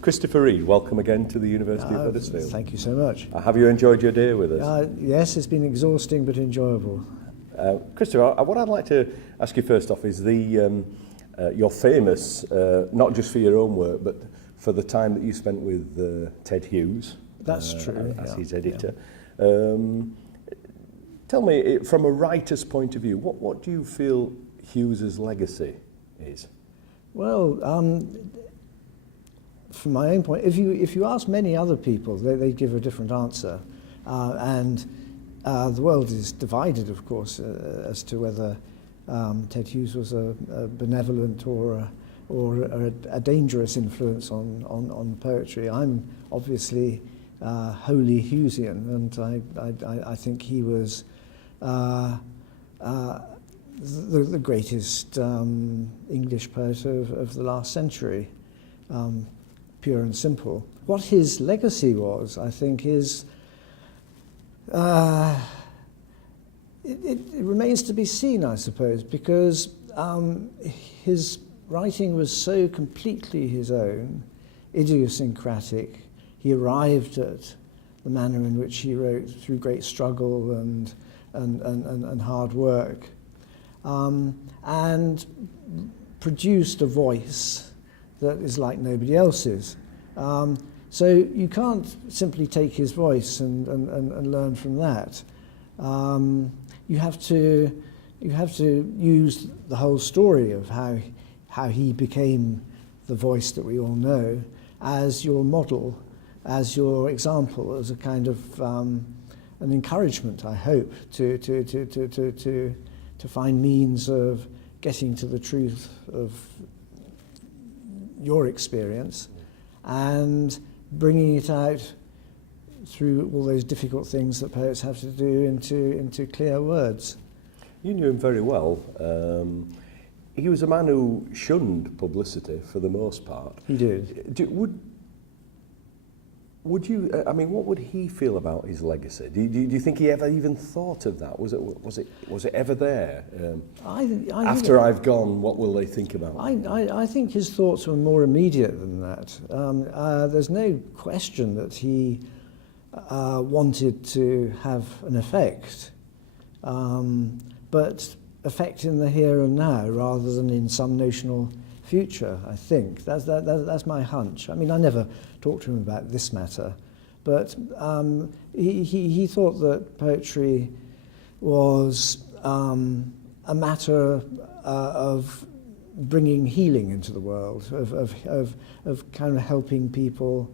Christopher Reid, welcome again to the University of Huddersfield. Thank you so much. Have you enjoyed your day with us? Yes, it's been exhausting but enjoyable. Christopher, what I'd like to ask you first off is you're famous, not just for your own work, but for the time that you spent with Ted Hughes. That's true. As his editor. Yeah. Tell me, from a writer's point of view, what do you feel Hughes's legacy is? Well, from my own point, if you ask many other people, they give a different answer, and the world is divided, of course, as to whether Ted Hughes was a benevolent or a dangerous influence on poetry. I'm obviously wholly Hughesian, and I think he was the greatest English poet of the last century. Pure and simple. What his legacy was, I think, is it remains to be seen, I suppose, because his writing was so completely his own, idiosyncratic. He arrived at the manner in which he wrote through great struggle and hard work, and produced a voice that is like nobody else's. So you can't simply take his voice and learn from that. You have to use the whole story of how he became the voice that we all know as your model, as your example, as a kind of an encouragement, I hope, to find means of getting to the truth of your experience and bringing it out through all those difficult things that poets have to do into clear words. You knew him very well. He was a man who shunned publicity for the most part. He did. Would you? I mean, what would he feel about his legacy? Do you think he ever even thought of that? Was it ever there? After I've gone, what will they think about me? I think his thoughts were more immediate than that. There's no question that he wanted to have an effect, but effect in the here and now rather than in some notional future. I think that's my hunch. I mean, I never talked to him about this matter, but he thought that poetry was a matter of bringing healing into the world, of kind of helping people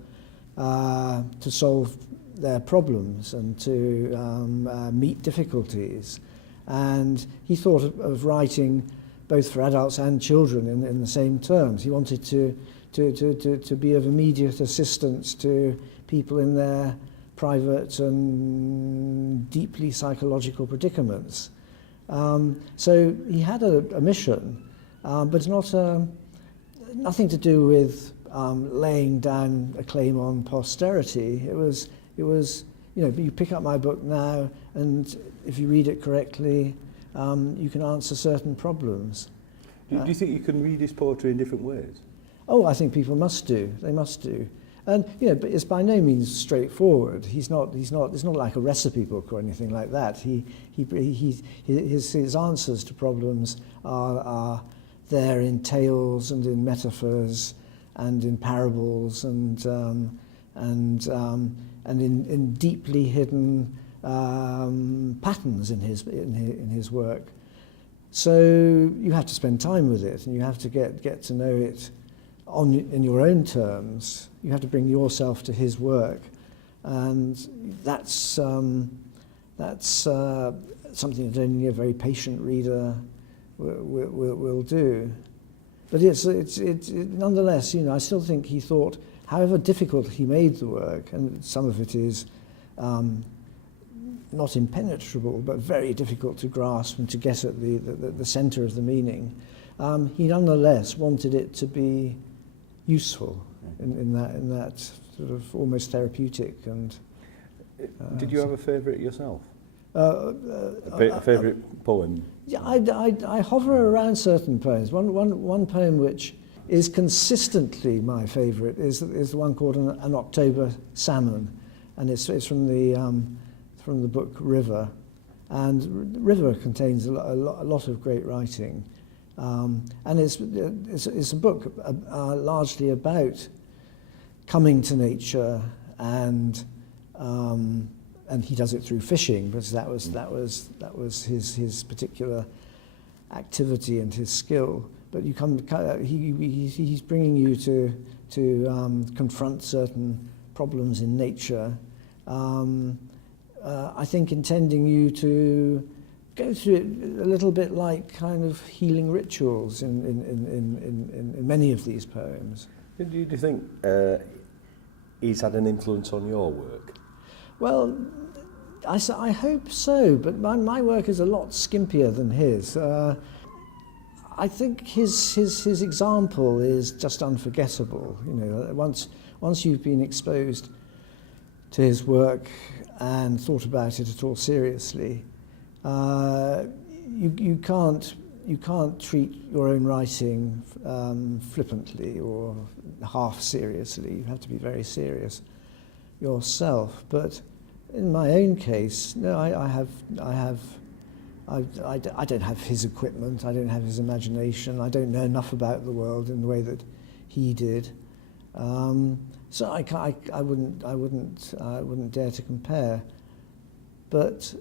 to solve their problems and to meet difficulties. And he thought of writing both for adults and children in the same terms. He wanted to be of immediate assistance to people in their private and deeply psychological predicaments. So he had a mission, but nothing to do with laying down a claim on posterity. It was you pick up my book now, and if you read it correctly, you can answer certain problems. Do you think you can read his poetry in different ways? Oh, I think people must do. They must do. And but it's by no means straightforward. It's not like a recipe book or anything like that. His answers to problems are there in tales and in metaphors and in parables and in deeply hidden patterns in his work. So you have to spend time with it, and you have to get to know it in your own terms. You have to bring yourself to his work, and that's something that only a very patient reader will do. But it's nonetheless, I still think he thought, however difficult he made the work, and some of it is not impenetrable, but very difficult to grasp and to get at the centre of the meaning, he nonetheless wanted it to be useful in that sort of almost therapeutic. And did you have a favourite yourself? A favourite poem? Yeah, I hover around certain poems. One poem which is consistently my favourite is the one called An October Salmon, and it's from the book River, and River contains a lot of great writing, and it's a book largely about coming to nature, and he does it through fishing, because that was his particular activity and his skill. But he's bringing you to confront certain problems in nature. I think intending you to go through it a little bit like kind of healing rituals in many of these poems. Do you think he's had an influence on your work? Well, I hope so, but my work is a lot skimpier than his. I think his example is just unforgettable. You know, once you've been exposed to his work and thought about it at all seriously, you can't treat your own writing flippantly or half seriously. You have to be very serious yourself. But in my own case, no, I don't have his equipment, I don't have his imagination, I don't know enough about the world in the way that he did. So I wouldn't dare to compare. But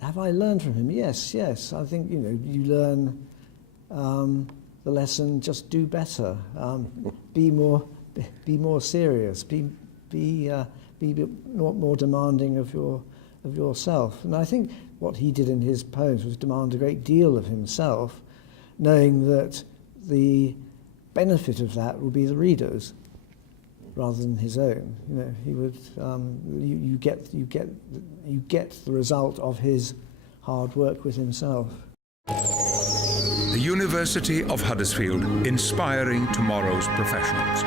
have I learned from him? Yes. I think, you know, you learn the lesson: just do better, be more serious, be more demanding of yourself. And I think what he did in his poems was demand a great deal of himself, knowing that the benefit of that will be the readers rather than his own. You know, he would you get the result of his hard work with himself. The University of Huddersfield, inspiring tomorrow's professionals.